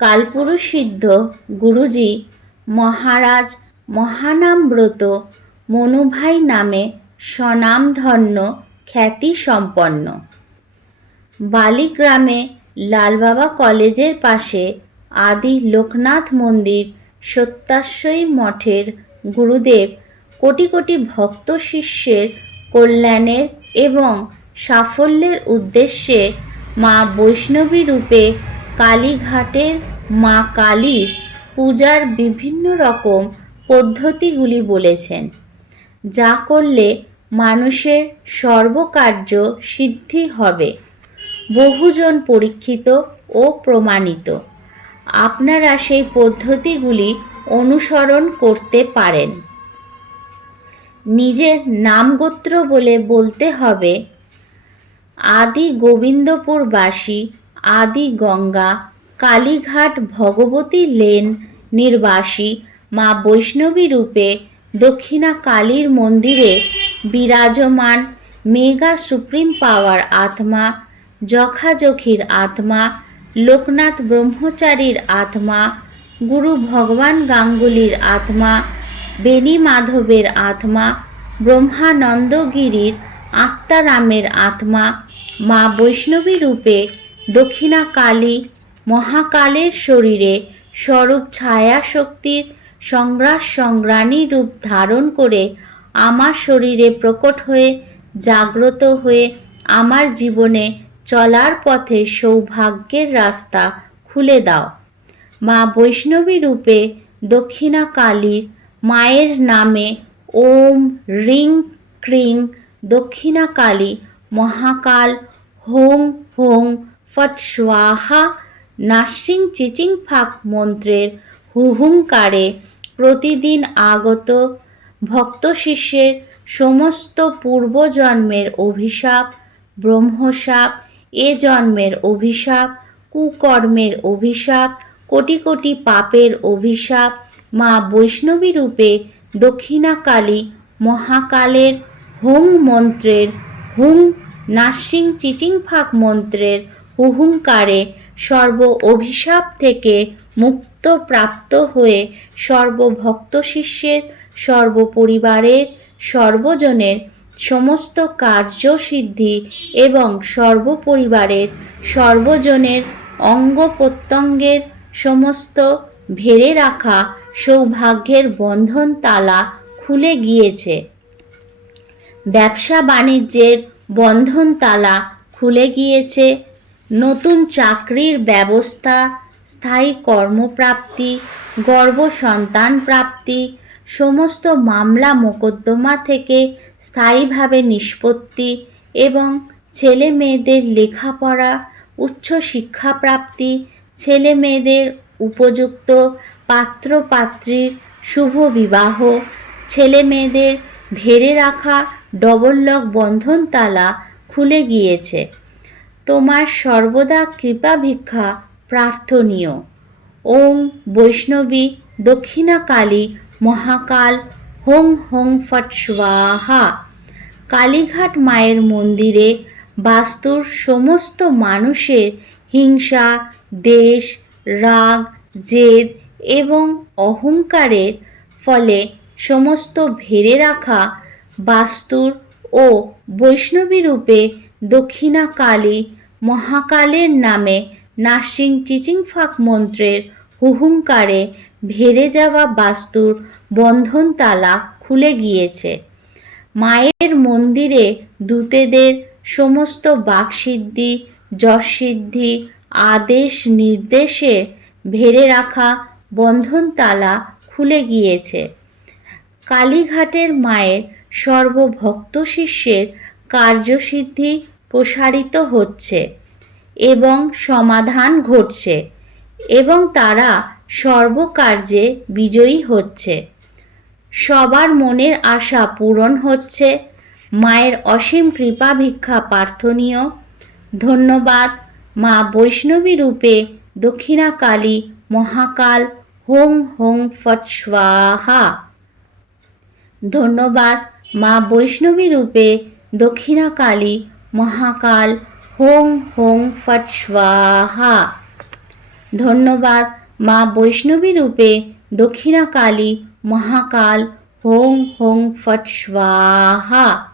কালপুরুষ সিদ্ধ গুরুজি মহারাজ মহানামব্রত মনুভাই নামে স্বনামধন্য খ্যাতি সম্পন্ন। বালিগ্রামে লালবাবা কলেজের পাশে আদি লোকনাথ মন্দির সত্যাশ্বয়ী মঠের গুরুদেব কোটি কোটি ভক্ত শিষ্যের কল্যাণের এবং সাফল্যের উদ্দেশ্যে মা বৈষ্ণবী রূপে কালীঘাটের মা কালীর পূজার বিভিন্ন রকম পদ্ধতিগুলি বলেছেন, যা করলে মানুষের সর্বকার্য সিদ্ধি হবে। বহুজন পরীক্ষিত ও প্রমাণিত। আপনারা সেই পদ্ধতিগুলি অনুসরণ করতে পারেন। নিজের নামগোত্র বলে বলতে হবে আদি গোবিন্দপুরবাসী, আদি গঙ্গা, কালীঘাট ভগবতী লেন নির্বাসী মা বৈষ্ণবী রূপে দক্ষিণা কালীর মন্দিরে বিরাজমান মেগা সুপ্রিম পাওয়ার আত্মা, যখাযখির আত্মা, লোকনাথ ব্রহ্মচারীর আত্মা, গুরু ভগবান গাঙ্গুলির আত্মা, বেণী মাধবের আত্মা, ব্রহ্মানন্দগিরির আত্মারামের আত্মা, মা বৈষ্ণবী রূপে দক্ষিণা কালী মহাকালের শরীরে স্বরূপ ছায়া শক্তির সংগ্রাস সংগ্রাণী রূপ ধারণ করে আমার শরীরে প্রকট হয়ে জাগ্রত হয়ে আমার জীবনে চলার পথে সৌভাগ্যের রাস্তা খুলে দাও। মা বৈষ্ণবী রূপে দক্ষিণা কালীর মায়ের নামে ওম রিং ক্রিং দক্ষিণা কালী মহাকাল হোং হোং ফট স্বাহা নাসিং চিচিং ফাক মন্ত্রের হুহুঙ্কারে প্রতিদিন আগত ভক্ত শিষ্যের সমস্ত পূর্বজন্মের অভিশাপ, ব্রহ্মশাপ, এ জন্মের অভিশাপ, কুকর্মের অভিশাপ, কোটি কোটি পাপের অভিশাপ মা বৈষ্ণবী রূপে দক্ষিণা কালী মহাকালের হুং মন্ত্রের হুং নাসিং চিচিং ফাক মন্ত্রের হুহুঙ্কারে সর্ব অভিশাপ থেকে মুক্ত প্রাপ্ত হয়ে সর্বভক্ত শিষ্যের, সর্বপরিবারের, সর্বজনের সমস্ত কার্য সিদ্ধি এবং সর্বপরিবারের সর্বজনের অঙ্গ প্রত্যঙ্গের সমস্ত ভেড়ে রাখা সৌভাগ্যের বন্ধন তালা খুলে গিয়েছে। ব্যবসা বাণিজ্যের বন্ধন তালা খুলে গিয়েছে। নতুন চাকরির ব্যবস্থা, স্থায়ী কর্মপ্রাপ্তি, গর্ভ সন্তান প্রাপ্তি, সমস্ত মামলা মোকদ্দমা থেকে স্থায়ীভাবে নিষ্পত্তি এবং ছেলে মেয়েদের লেখাপড়া, উচ্চ শিক্ষা প্রাপ্তি, ছেলে মেয়েদের উপযুক্ত পাত্র পাত্রীর শুভ বিবাহ, ছেলে মেয়েদের ভেড়ে রাখা ডবল লক বন্ধন তালা খুলে গিয়েছে। তোমার সর্বদা কৃপা ভিক্ষা প্রার্থনীয়। ওম বৈষ্ণবী দক্ষিণা কালী মহাকাল হোং হোং ফট স্বাহা। কালীঘাট মায়ের মন্দিরে বাস্তুর সমস্ত মানুষের হিংসা, দ্বেষ, রাগ, জেদ এবং অহংকারের ফলে সমস্ত ভেড়ে রাখা বাস্তুর ও বৈষ্ণবী রূপে দক্ষিণা কালী মহাকালের নামে নাসিং চিচিং ফাক মন্ত্রের হুহুঙ্কারে ভেড়ে যাওয়া বাস্তুর বন্ধন তালা খুলে গিয়েছে। মায়ের মন্দিরে দূতেদের সমস্ত বাকসিদ্ধি, যশসিদ্ধি, আদেশ নির্দেশে ভেড়ে রাখা বন্ধন তালা খুলে গিয়েছে। কালীঘাটের মায়ের সর্বভক্ত শিষ্যের কার্যসিদ্ধি প্রসারিত হচ্ছে এবং সমাধান ঘটছে এবং তারা সর্বকার্যে বিজয়ী হচ্ছে। সবার মনের আশা পূরণ হচ্ছে। মায়ের অসীম কৃপা ভিক্ষা প্রার্থনীয়। ধন্যবাদ মা বৈষ্ণবী রূপে দক্ষিণা কালী মহাকাল হোং হোং ফট স্বাহা। ধন্যবাদ মা বৈষ্ণবী রূপে দক্ষিণা কালী মহাকাল হোং হোং ফট স্বাহা। ধন্যবাদ মা বৈষ্ণবী রূপে দক্ষিণা কালী মহাকাল। হোং হোং ফট স্বাহা।